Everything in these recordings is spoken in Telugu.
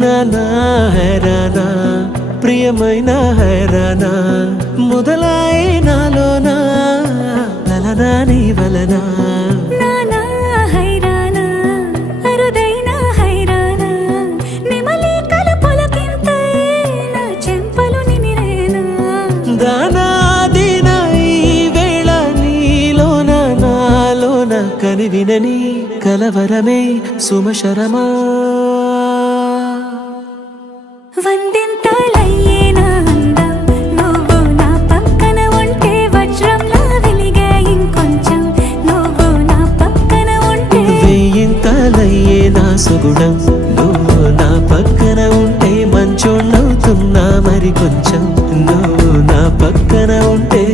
నానా హైరానా ప్రియమైన హైరానా మొదలాయి నాలోనా లలనా నీ వలనా కని వినని కలవరమే సుమశరమా వందింతలయ్యేనా అందం నువ్వు నా పక్కన ఉంటే వజ్రంలా వెలిగే ఇంకొంచెం నువ్వు నా పక్కన ఉంటే వెయ్యింతలయ్యేనా సుగుణం నువ్వు నా పక్కన ఉంటే మంచోణ్ణవుతున్నా మరి కొంచెం నువ్వు నా పక్కన ఉంటే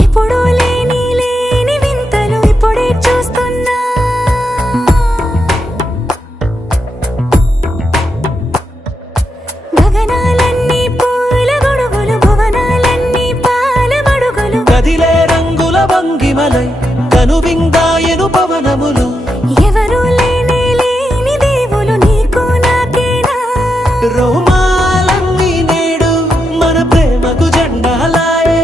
ఎప్పుడూ లేని వింతలు ఇప్పుడే చూస్తున్నా గగనాలన్నీ పూల గొడుగులు భువనాలన్నీ పాల మడుగులు కదిలే రంగుల భంగిమలై కనువిందాయను పవనములు ఎవరు లేని దేవులు నీకు నాకేనా రోమాలన్నీ నేడు మన ప్రేమకు జెండాలాయే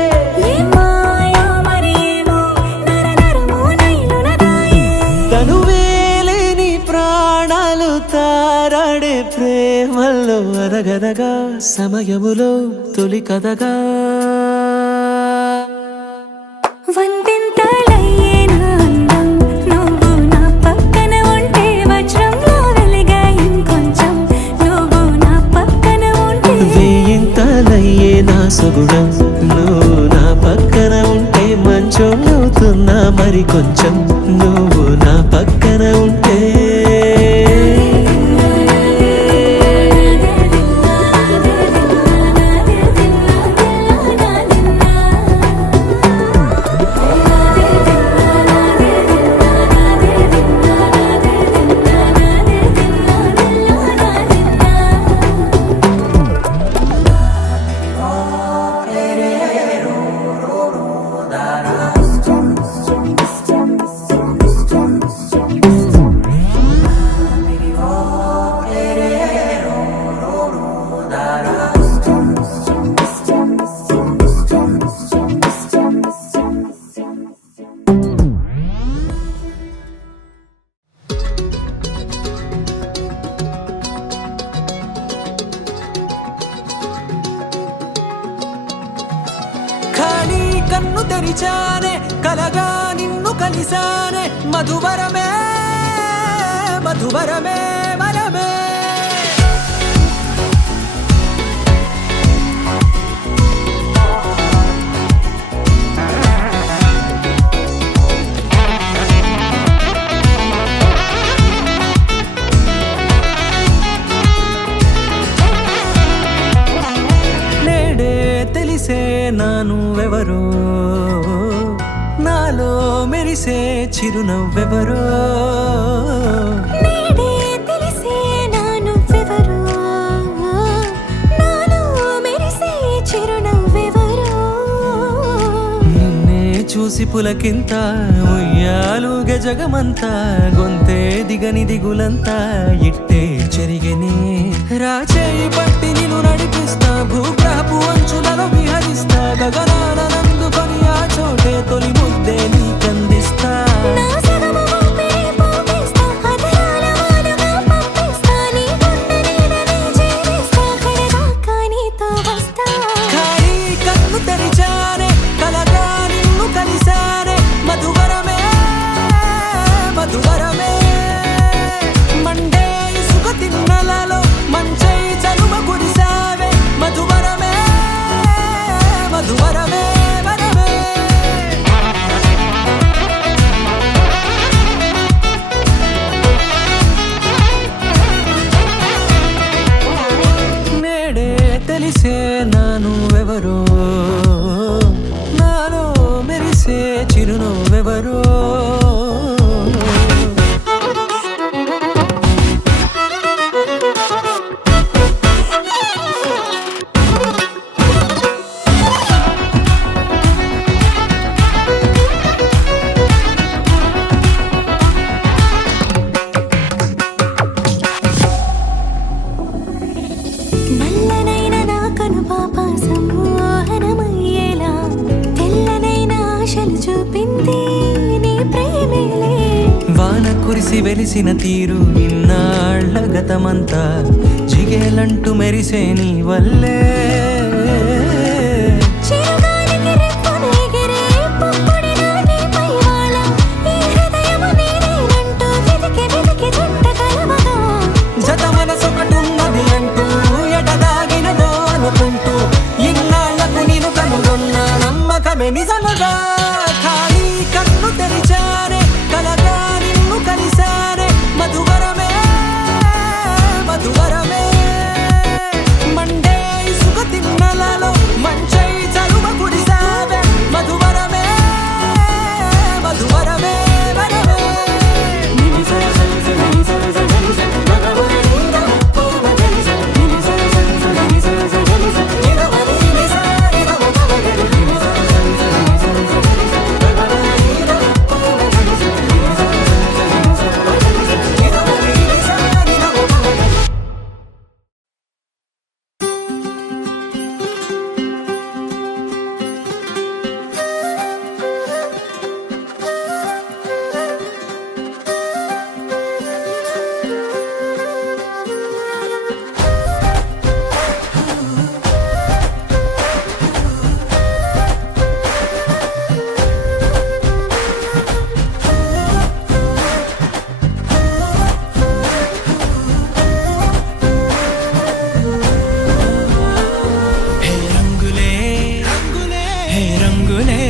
తనువేలేని ప్రాణాలు తారాడే ప్రేమల్లో అరగదగా సమయములో తొలి కథగా వందింతలయ్యేనా అందం నువ్వు నా పక్కన ఉంటే వజ్రంలా వెలిగే ఇంకొంచెం నువ్వు నా పక్కన ఉంటే వెయ్యింతలయ్యేనా సుగుణం నువ్వు నా పక్కన ఉంటే మంచోణ్ణవుతున్నా మరి కొంచెం నువ్వు నా పక్కన ఉంటే కన్ను తెరిచానే కలగా నిన్ను కలిసానే మధువరమే మధువరమే వరమే నేడే తెలిసే నానువెవరో నాలో మెరిసే చిరునవ్వెవరో నీడే తెలిసే నానువెవరో నాలో మెరిసే చిరునవ్వెవరో నిన్నే చూసి పులకింత ఉయ్యాలుగే జగమంతా గొంతే దిగని దిగులంతా ఇట్టే చెరిగనే రాచేయి పట్టి నిన్ను నడిపిస్తా భూగ్రహపు అంచులలో విహరిస్తా గగనానందుకొని ఆ చోటే తొలి ముద్దే నీకందిస్తా తెలిసింది నీ ప్రేమేలే. వాన కురిసి వెలిసిన తీరు ఇన్నాళ్ళ గతమంతా జిగేలంటూ మెరిసే నీ వల్లే. చిరుగాలికి రెప్పున ఎగిరే పుప్పొడిన నీపై వాళ. ఈ హృదయము నీదేనంటూ వెతికి వెతికి జంట కలవగా. జత మనసొకటున్నది అంటూ ఎటదాగినదో అనుకుంటూ ఇన్నాళ్లకు నేను కనుగొన్న నమ్మకమే నిజముగా. ఖాళీ కన్ను తెరిచారే కలగా నిన్ను కలిసారే మధువరమే మధువరమే. మండే ఇసుక తిన్నలలో మంచై చలువ కురిసావే మధువరమే మధువరమే వరమే. హే రంగులే హే రంగులే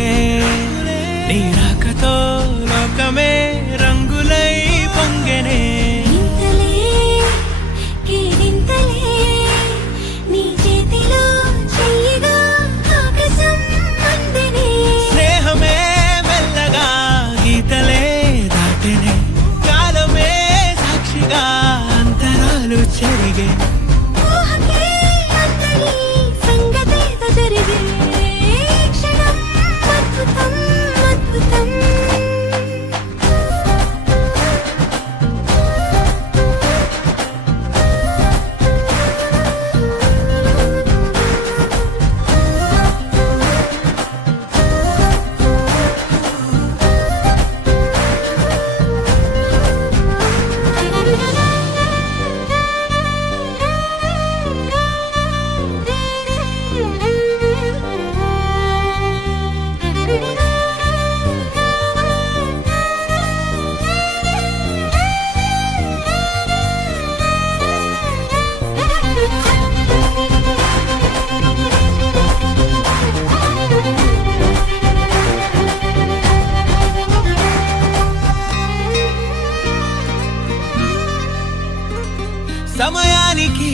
నీ రాకతో లోకమే రంగులై పొంగెనే. ఇంతలే కేరింతలే నీ చేతిలో చెయ్యగా ఆకాశం అందెనే. స్నేహమే మెల్లగా గీతలే దాటెనే. కాలమే సాక్షిగా అంతరాలు చెరిగే. ఊహకే అందని సంగతేదో జరిగే. ఈ క్షణం అద్భుతం అద్భుతం. సమయానికి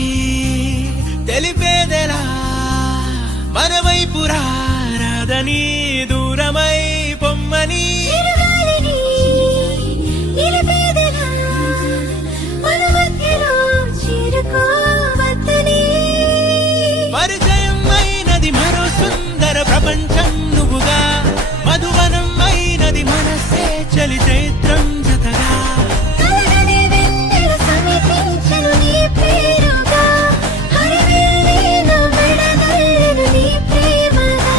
తెలిపేదెలా మన వైపు రాదని దూరమై పొమ్మని. చిరుగాలిని నిలిపేదెలా మన మధ్యలో చేరుకోవద్దని. పరిచయం అయినది మరో సుందర ప్రపంచం నువ్వుగా. మధువనం అయినది మనసే చలి చైత్రం జతగా. కలగని వెన్నెల సమీపించెను నీ పేరుగా. హరివిల్లేను విడదల్లెను నీ ప్రేమగా.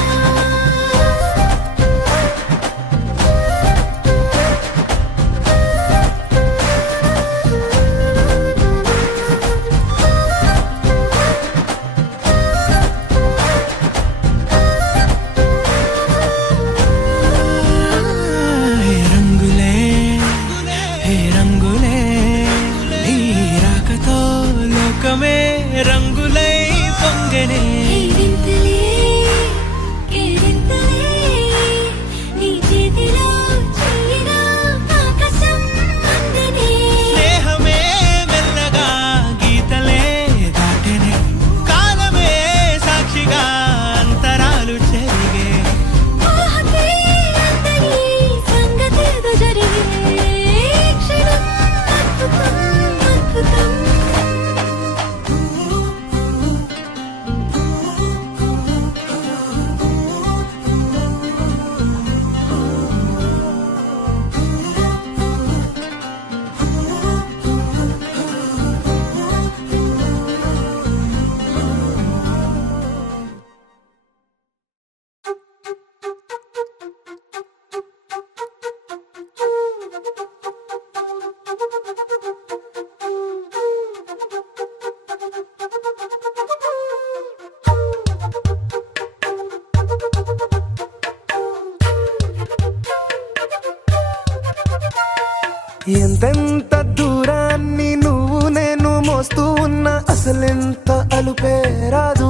ఎంతెంత దూరాన్ని నువ్వు నేను మోస్తూ ఉన్నా అసలెంత అలుపే రాదు.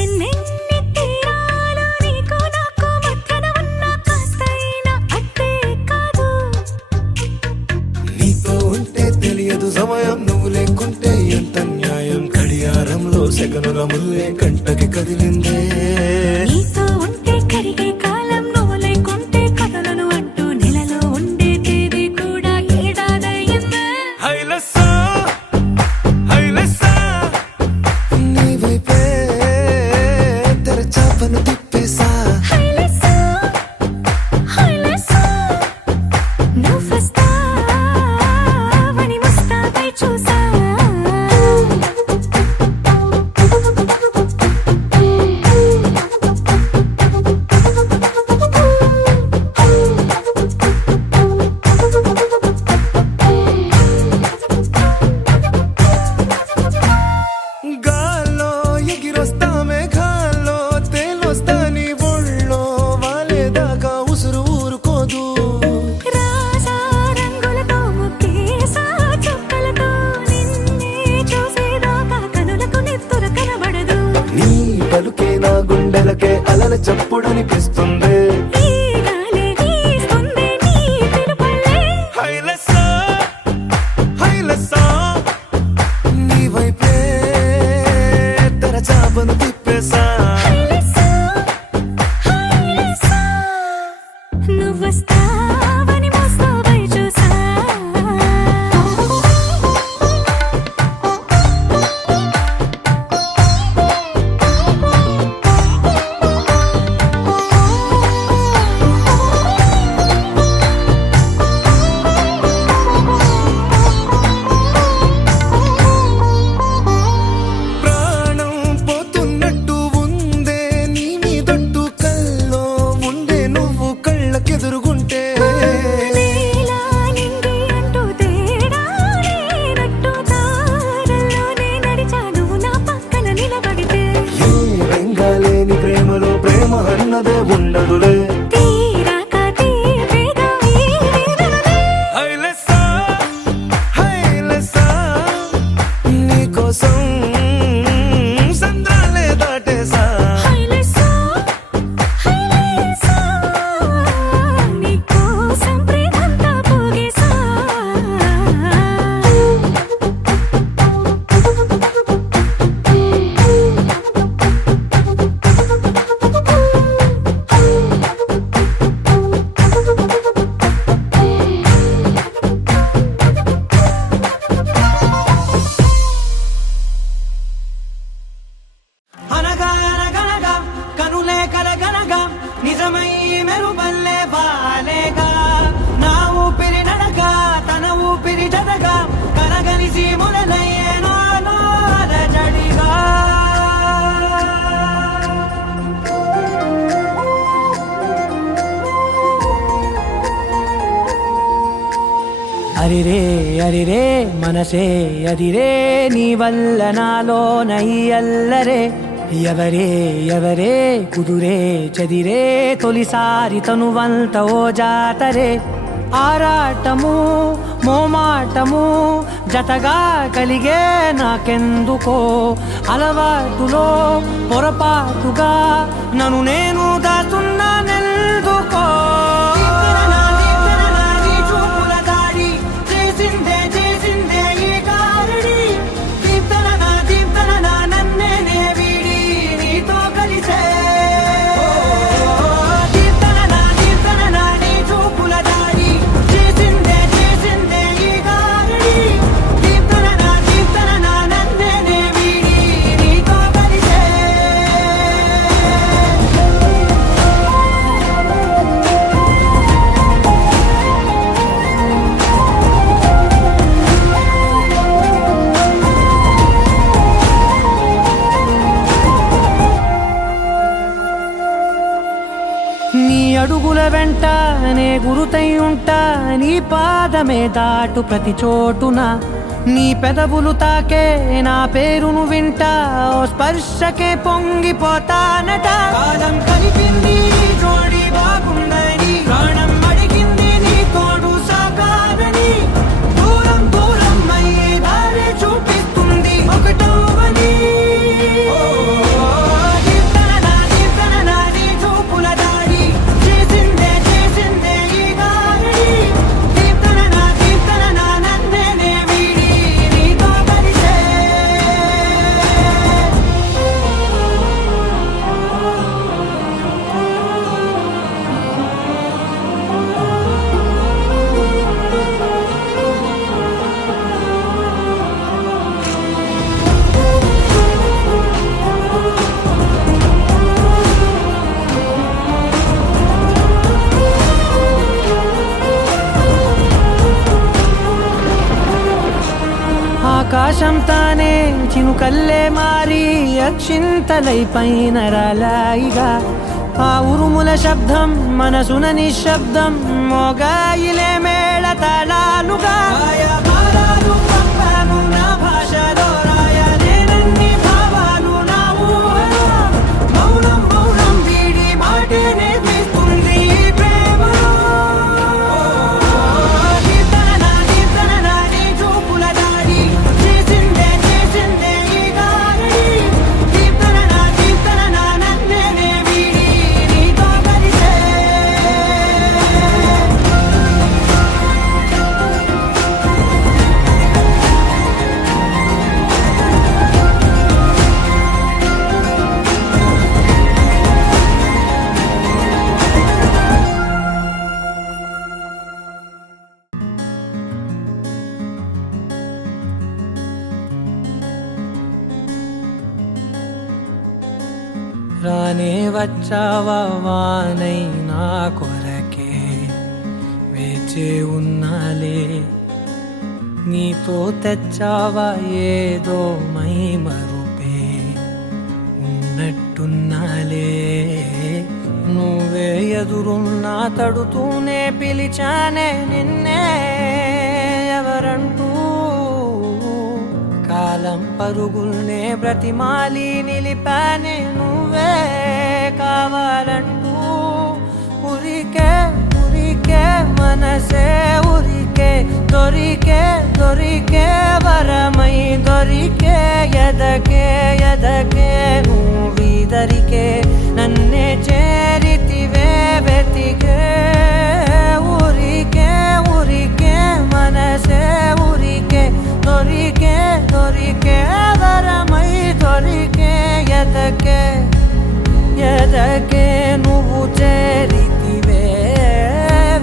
ఎన్నెన్ని తీరాలు నీకు నాకు మధ్యన ఉన్న కాస్తైనా అట్టే కాదు. నీతో ఉంటే తెలియదు సమయం, నువ్వు లేకుంటే ఎంత న్యాయం. గడియారంలో సెకనుల ముల్లే కంటకి కదిలిందే. నీతో ఉంటే కరిగే కాలం, నువ్వు లేకుంటే కథలను అంటూ నెలలో ఉండే తేదీ కూడా ఏడాదయ్యిందే. హైలెస్సా హైలెస్సా నీ వైపే తెరచాపను తిప్పేసా. హైలెస్సా హైలెస్సా నువ్వొస్తావని ముస్తాబై చూసా. గాల్లో ఎగిరొస్తా మేఘాల్లో తేలొస్తా నీ ఒళ్ళో వాలేదాకా ఉసురు ఊరుకోదు. రాజా రంగులతో ముక్కేసా చుక్కలతో నిన్నే చూసేదాకా కనులకు నెత్తుర కనబడదు. నీ పలుకే నా గుండెలకే అలల చప్పుడనిపిస్తుంది. ఈ గాలి వీస్తుంది నీ పిలుపులే. హైలెస్సా హైలెస్సా నీ వైపే తెరచాపను తిప్పేసా. హైలెస్సా హైలెస్సా నువ్వొస్తావని ముస్తాబై చూసా. ప్రాణం పోతున్నట్టు ఉందే నీ మీదొట్టు, కల్లో ఉండే నువ్వు కళ్ళకెదురుగుంటే. నీలా నింగి అంటూ తేడా లేనట్టు తారల్లోనే నడిచా నువ్వు నా పక్కన నిలబడితే. ఏ వెంగాలేని ప్రేమలో ప్రేమ అన్నదే ఉండదులే. తీరాక తీపేగా ఈ వేదనలే. హైలెస్సా హైలెస్సా నీకోసం సంద్రాలే దాటేసా. హైలెస్సా హైలెస్సా నీకోసం ప్రేమంతా పోగేసా. అనగా అనగనగా కనులే కలగనగా నిజమై మెరుపల్లే బాలేగా. నా ఊపిరి నడక తన ఊపిరి జడగా కలగలిసి మొదలయ్యేనో జడిగా. అరిరే అరిరే మనసే అదిరే నీ వల్ల నాలో నయ్యల్లరే. ఎవరే ఎవరే కుదురే చదిరే తొలిసారి తనువంత ఓ జాతరే. ఆరాటము మోమాటము జతగా కలిగే నాకెందుకో, అలవాటులో పొరపాటుగా నన్ను నేను దాచున్నానెందుకో. నీ అడుగుల వెంట నే గురుతై ఉంటా, నీ పాదమే దాటు ప్రతి చోటున. నీ పెదవులు తాకే నా పేరును వింటా, ఓ స్పర్శకే పొంగిపోతానట. కాలం కలిపింది జోడి బాగుందని ప్రాణం అడిగింది నీ తోడు. ఆకాశం తానే చినుకల్లే మారి అక్షింతలై పైన రాలాయిగా ఆ ఉరుముల శబ్దం మనసున నిశ్శబ్దం మోగాయిలే మేళ తాళాలుగా భారాలు పంపాను నా భాషలో రాయలేనన్ని భావాలు నా ఊహలో మౌనం మౌనం వీడి మాటే నేర్పిస్తుంది ఈ ప్రేమలో కీర్తన నీ చూపుల దాడి చేసిందే ఈ గారడి కీర్తన నన్నే వీడి నీతో కలిసే రానే వచ్చావా వానై నా కొరకే వేచే ఉన్నాలే నీతో తెచ్చావా ఏదో మై మరుపే ఉన్నట్టున్నాలే నువ్వే ఎదురున్నా తడుతూనే పిలిచానే నిన్నే ఎవరంటూ కాలం పరుగుల్నే బ్రతిమాలి నిలిపానే నువ్వే కావాలంటూ ఉరికే మనసే ఉరికే దొరికే వరమై దొరికే ఎదకే నువ్వీదరికే నన్నే చేరితివే వెతికే ఉరికే మనసే ఉరికే దొరికే వరమై దొరికే ఎదకే నువ్వు చేరితివే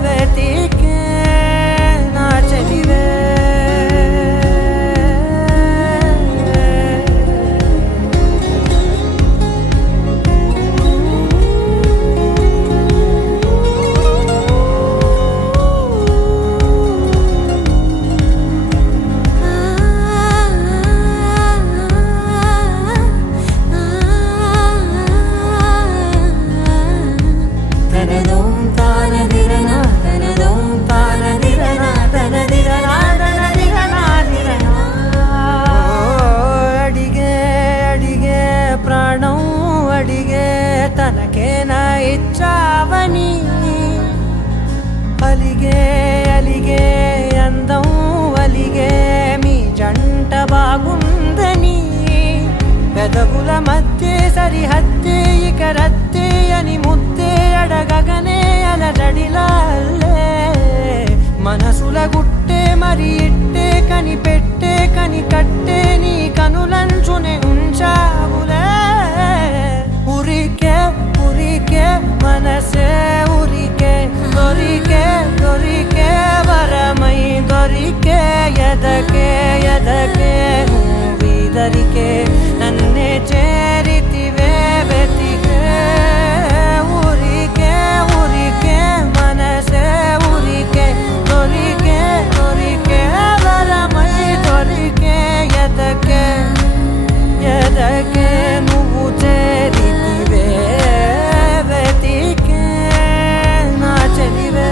వెతికే నా చెలివే తనకేనా ఇచ్చావని అలిగే అందం అలిగే మీ జంట బాగుందని పెదవుల మధ్య సరిహద్దే ఇక రద్దే అని ముద్దే అడగగనే అలజడిలాల్లే మనసుల గుట్టే మరి ఇట్టే కనిపెట్టే కని కట్టే నీ కనులంచునే ఉంచావులే ఉరికే మనసే ఉరికే దొరికే వరమై దొరికే ఎదకే నువ్వీదరికే నన్నే చేరితివే వెతికే ఉరికే మనసే ఉరికే దొరికే వరమై దొరికే ఎదకే నువ్వు చేరితివే వెతికే నా చెలివే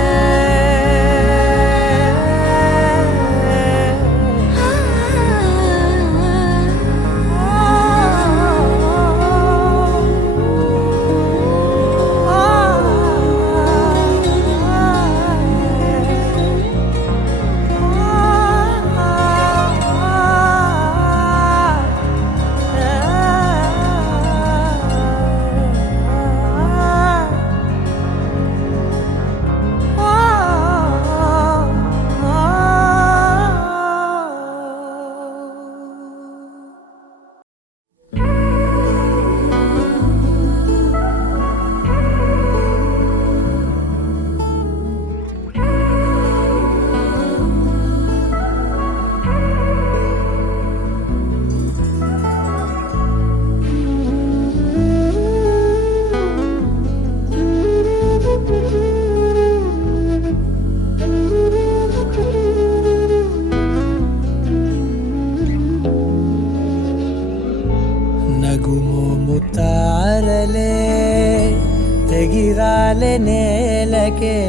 నేలకే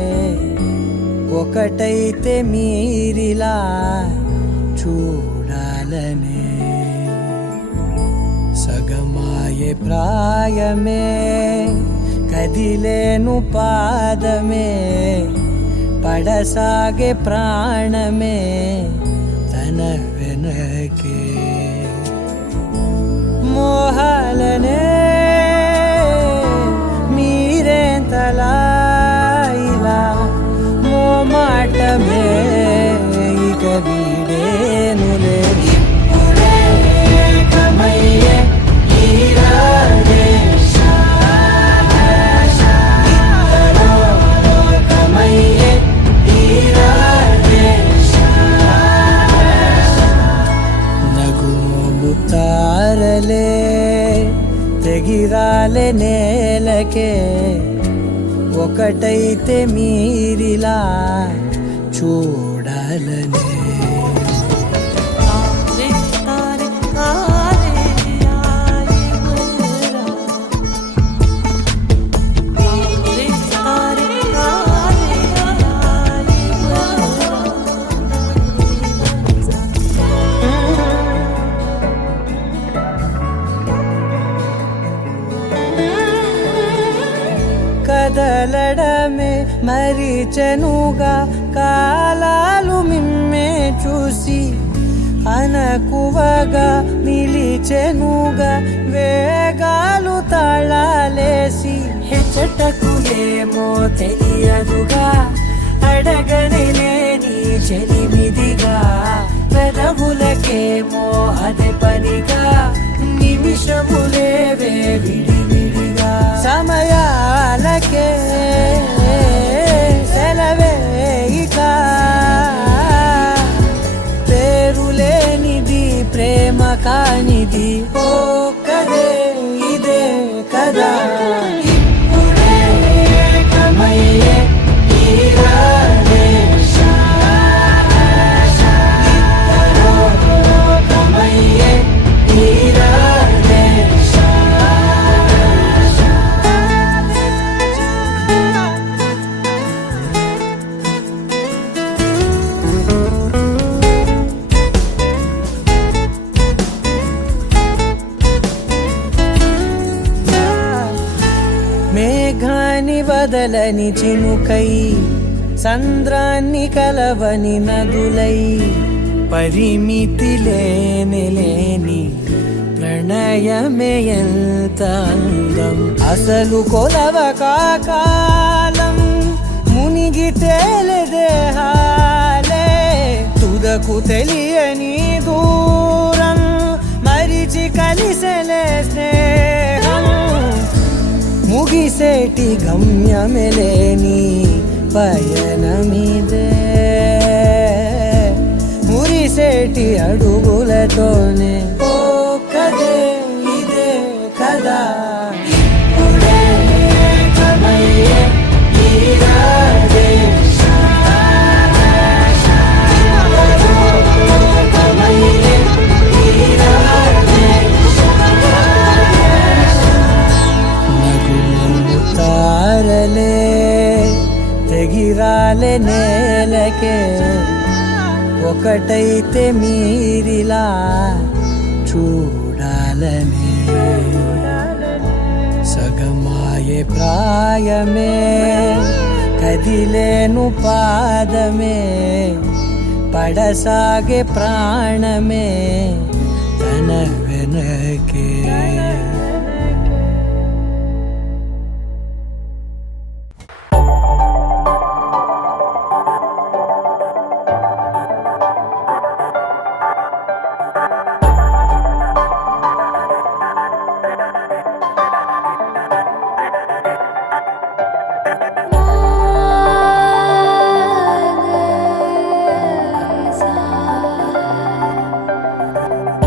ఒకటైతే మీరిలా చూడాలనే సగమాయే ప్రాయమే కదిలేను పాదమే పడసాగే ప్రాణమే తన వెనకే మోహాలనే మీరేంతలా ఇలా మోమాటమే ఇక వీడేనులే ఇప్పుడే కమయ్యే ఈరాడే ఇద్దరో లోకమయ్యే ఈరాడే నగుమోము తారలే తెగిరాలే నేలకే ఒకటైతే మీరిలా చూడాలనే కదలడమే మరిచెనుగా కాలాలు మిమ్మే చూసి అనకువగా నిలిచెనుగా వేగాలు తాళాలేసి హెచ్చటకు ఏమో తెలియదుగా అడగని లేని చెలిమిదిగా పెదవులకేమో అదే పనిగా నిమిషములేవే విడివిడిగా సమయాలకే సెలవే ఇక పేరులేనిది ప్రేమ కానిది ఓ కదే ఇదే కదా ఇప్పుడే కమయ్యే ఈరాడే ఇద్దరో లోకమయ్యే ఈరాడే మేఘాన్ని వదలని చినుకై సంద్రాన్ని కలవని నదులై పరిమితి లేని ప్రణయమే ఎంత అందం అసలు కొలవ కాలం మునిగి తేలదేహాలే తుదకు తెలియని దూరం మరిచి కలిసెలే స్నేహం ముగిసేటి గమ్యమెలేని పయనమిదే మురిసేటి అడుగులతోనే ఓ కదే ఇదే కదా ఇప్పుడే కమయ్యే ఈరాడే ఇద్దరో లోకమయ్యే ఈరాడే నగుమోము తారలే తెగిరాలే నేలకే ఒకటైతే మీరిలా చూడాలనే సగమాయే ప్రాయమే కదిలేను పాదమే పడసాగే ప్రాణమే తన వెనకే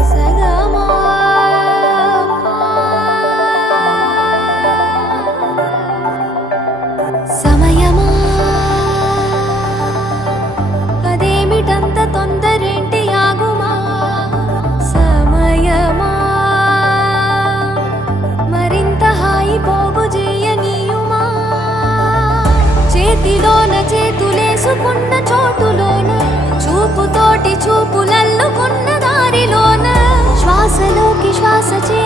సగమా కలుసుకున్న చోటులోన చూపుతోటి చూపులల్లుకున్న దారిలోన శ్వాసలోకి శ్వాస చే